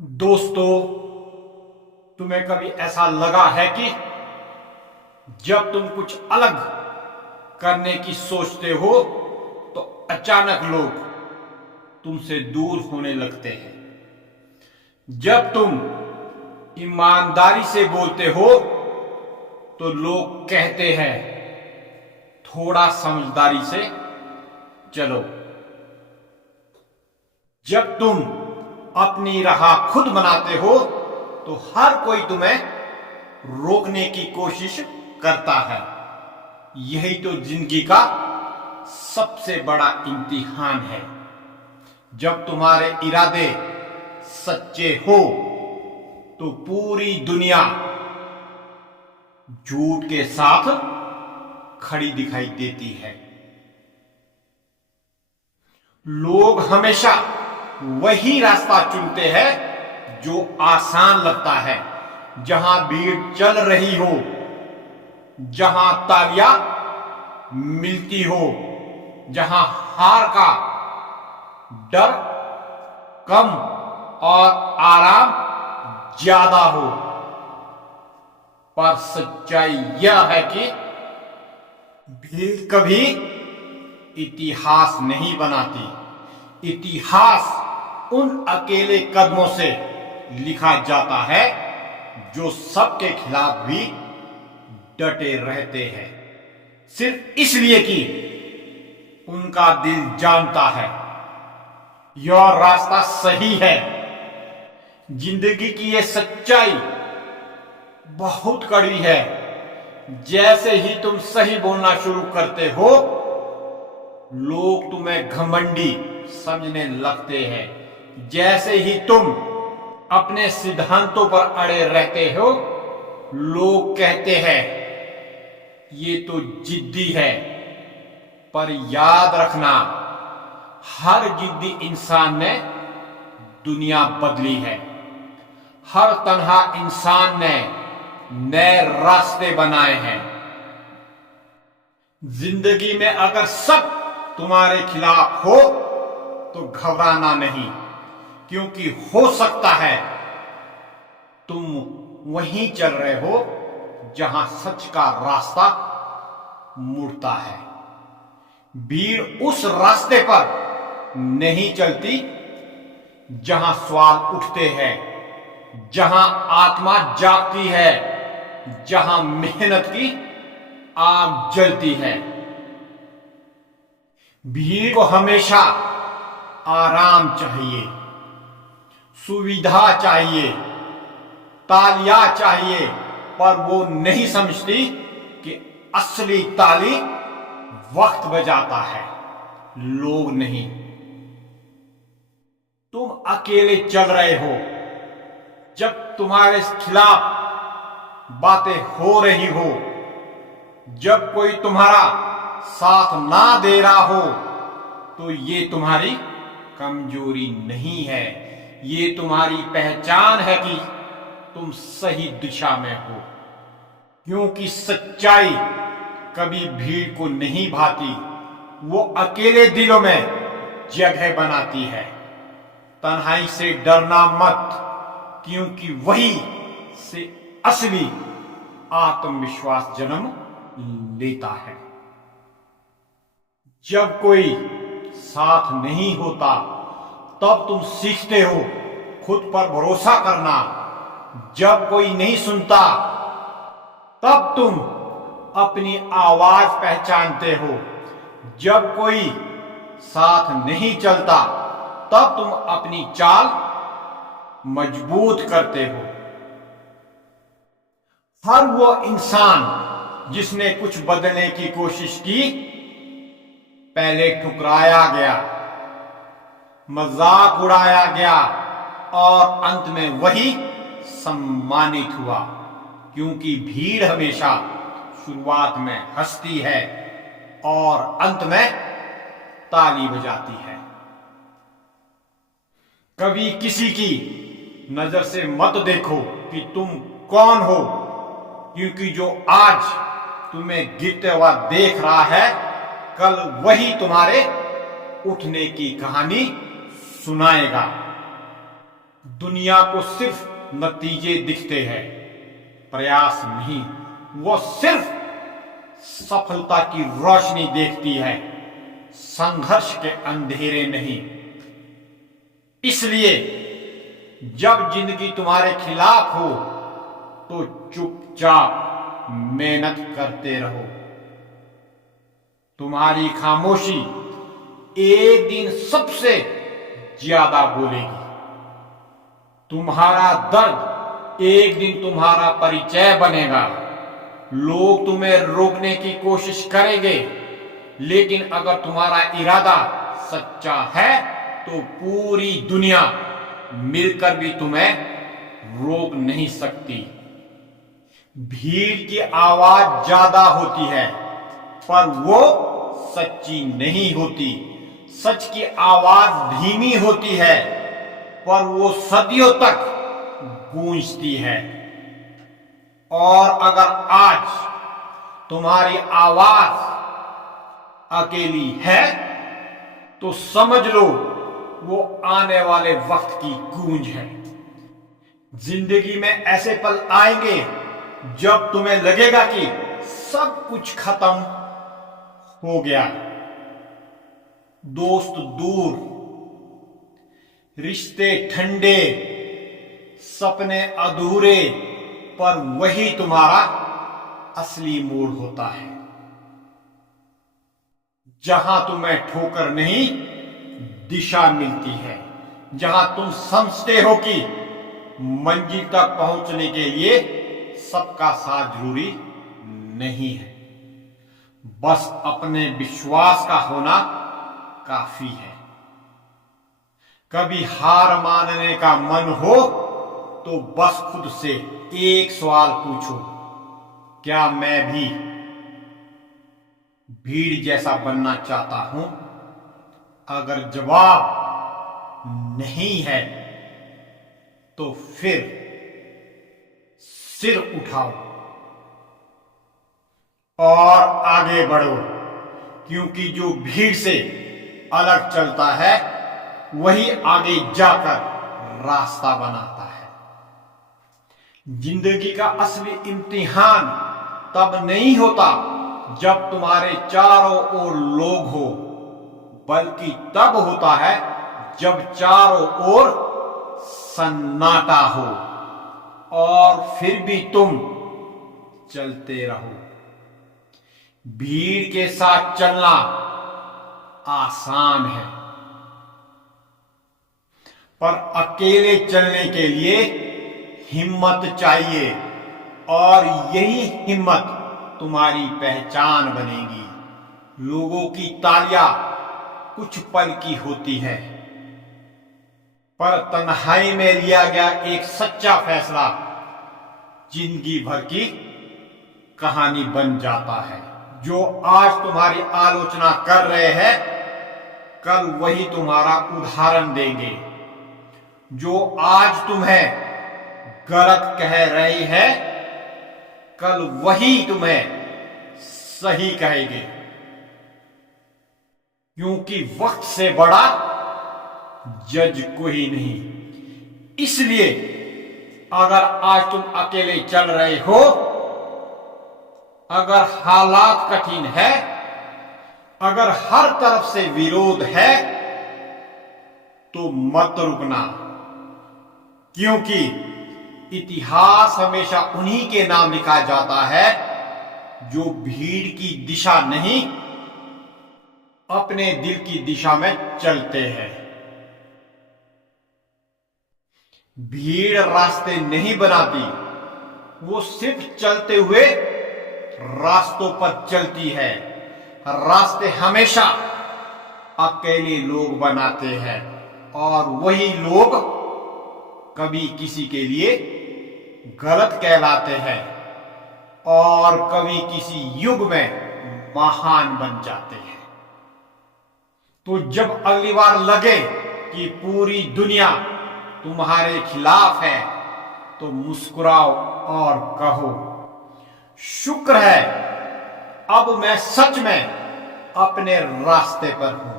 दोस्तों, तुम्हें कभी ऐसा लगा है कि जब तुम कुछ अलग करने की सोचते हो तो अचानक लोग तुमसे दूर होने लगते हैं। जब तुम ईमानदारी से बोलते हो तो लोग कहते हैं थोड़ा समझदारी से चलो। जब तुम अपनी राह खुद बनाते हो तो हर कोई तुम्हें रोकने की कोशिश करता है। यही तो जिंदगी का सबसे बड़ा इम्तिहान है। जब तुम्हारे इरादे सच्चे हो तो पूरी दुनिया झूठ के साथ खड़ी दिखाई देती है। लोग हमेशा वही रास्ता चुनते हैं जो आसान लगता है, जहां भीड़ चल रही हो, जहां तालियां मिलती हो, जहां हार का डर कम और आराम ज्यादा हो। पर सच्चाई यह है कि भीड़ कभी इतिहास नहीं बनाती। इतिहास उन अकेले कदमों से लिखा जाता है जो सबके खिलाफ भी डटे रहते हैं, सिर्फ इसलिए कि उनका दिल जानता है यह रास्ता सही है। जिंदगी की यह सच्चाई बहुत कड़वी है। जैसे ही तुम सही बोलना शुरू करते हो, लोग तुम्हें घमंडी समझने लगते हैं। जैसे ही तुम अपने सिद्धांतों पर अड़े रहते हो, लोग कहते हैं ये तो जिद्दी है। पर याद रखना, हर जिद्दी इंसान ने दुनिया बदली है। हर तन्हा इंसान ने नए रास्ते बनाए हैं। जिंदगी में अगर सब तुम्हारे खिलाफ हो तो घबराना नहीं, क्योंकि हो सकता है तुम वहीं चल रहे हो जहां सच का रास्ता मुड़ता है। भीड़ उस रास्ते पर नहीं चलती जहां सवाल उठते हैं, जहां आत्मा जागती है, जहां मेहनत की आग जलती है। भीड़ को हमेशा आराम चाहिए, सुविधा चाहिए, तालियां चाहिए, पर वो नहीं समझती कि असली ताली वक्त बजाता है, लोग नहीं। तुम अकेले चल रहे हो। जब तुम्हारे खिलाफ बातें हो रही हो, जब कोई तुम्हारा साथ ना दे रहा हो, तो ये तुम्हारी कमजोरी नहीं है, ये तुम्हारी पहचान है कि तुम सही दिशा में हो। क्योंकि सच्चाई कभी भीड़ को नहीं भाती, वो अकेले दिलों में जगह बनाती है। तन्हाई से डरना मत, क्योंकि वही से असली आत्मविश्वास जन्म लेता है। जब कोई साथ नहीं होता, तब तुम सीखते हो खुद पर भरोसा करना। जब कोई नहीं सुनता, तब तुम अपनी आवाज पहचानते हो। जब कोई साथ नहीं चलता, तब तुम अपनी चाल मजबूत करते हो। हर वो इंसान जिसने कुछ बदलने की कोशिश की, पहले ठुकराया गया, मजाक उड़ाया गया और अंत में वही सम्मानित हुआ। क्योंकि भीड़ हमेशा शुरुआत में हंसती है और अंत में ताली बजाती है। कभी किसी की नजर से मत देखो कि तुम कौन हो, क्योंकि जो आज तुम्हें गिरते हुआ देख रहा है, कल वही तुम्हारे उठने की कहानी सुनाएगा। दुनिया को सिर्फ नतीजे दिखते हैं, प्रयास नहीं। वो सिर्फ सफलता की रोशनी देखती है, संघर्ष के अंधेरे नहीं। इसलिए जब जिंदगी तुम्हारे खिलाफ हो तो चुपचाप मेहनत करते रहो। तुम्हारी खामोशी एक दिन सबसे ज्यादा बोलेगी। तुम्हारा दर्द एक दिन तुम्हारा परिचय बनेगा। लोग तुम्हें रोकने की कोशिश करेंगे, लेकिन अगर तुम्हारा इरादा सच्चा है तो पूरी दुनिया मिलकर भी तुम्हें रोक नहीं सकती। भीड़ की आवाज ज्यादा होती है, पर वो सच्ची नहीं होती। सच की आवाज धीमी होती है, पर वो सदियों तक गूंजती है। और अगर आज तुम्हारी आवाज अकेली है तो समझ लो वो आने वाले वक्त की गूंज है। जिंदगी में ऐसे पल आएंगे जब तुम्हें लगेगा कि सब कुछ खत्म हो गया। दोस्त दूर, रिश्ते ठंडे, सपने अधूरे, पर वही तुम्हारा असली मोड़ होता है। जहां तुम्हें ठोकर नहीं दिशा मिलती है, जहां तुम समझते हो कि मंजिल तक पहुंचने के लिए सबका साथ जरूरी नहीं है, बस अपने विश्वास का होना काफी है। कभी हार मानने का मन हो तो बस खुद से एक सवाल पूछो, क्या मैं भी भीड़ जैसा बनना चाहता हूं? अगर जवाब नहीं है तो फिर सिर उठाओ और आगे बढ़ो, क्योंकि जो भीड़ से अलग चलता है वही आगे जाकर रास्ता बनाता है। जिंदगी का असली इम्तिहान तब नहीं होता जब तुम्हारे चारों ओर लोग हो, बल्कि तब होता है जब चारों ओर सन्नाटा हो और फिर भी तुम चलते रहो। भीड़ के साथ चलना आसान है, पर अकेले चलने के लिए हिम्मत चाहिए, और यही हिम्मत तुम्हारी पहचान बनेगी। लोगों की तालियां कुछ पल की होती है, पर तन्हाई में लिया गया एक सच्चा फैसला जिंदगी भर की कहानी बन जाता है। जो आज तुम्हारी आलोचना कर रहे हैं, कल वही तुम्हारा उदाहरण देंगे। जो आज तुम्हें गलत कह रही है, कल वही तुम्हें सही कहेंगे, क्योंकि वक्त से बड़ा जज कोई नहीं। इसलिए अगर आज तुम अकेले चल रहे हो, अगर हालात कठिन है, अगर हर तरफ से विरोध है, तो मत रुकना, क्योंकि इतिहास हमेशा उन्हीं के नाम लिखा जाता है जो भीड़ की दिशा नहीं, अपने दिल की दिशा में चलते हैं। भीड़ रास्ते नहीं बनाती, वो सिर्फ चलते हुए रास्तों पर चलती है। रास्ते हमेशा अकेले लोग बनाते हैं, और वही लोग कभी किसी के लिए गलत कहलाते हैं और कभी किसी युग में महान बन जाते हैं। तो जब अगली बार लगे कि पूरी दुनिया तुम्हारे खिलाफ है, तो मुस्कुराओ और कहो, शुक्र है अब मैं सच में अपने रास्ते पर हूं।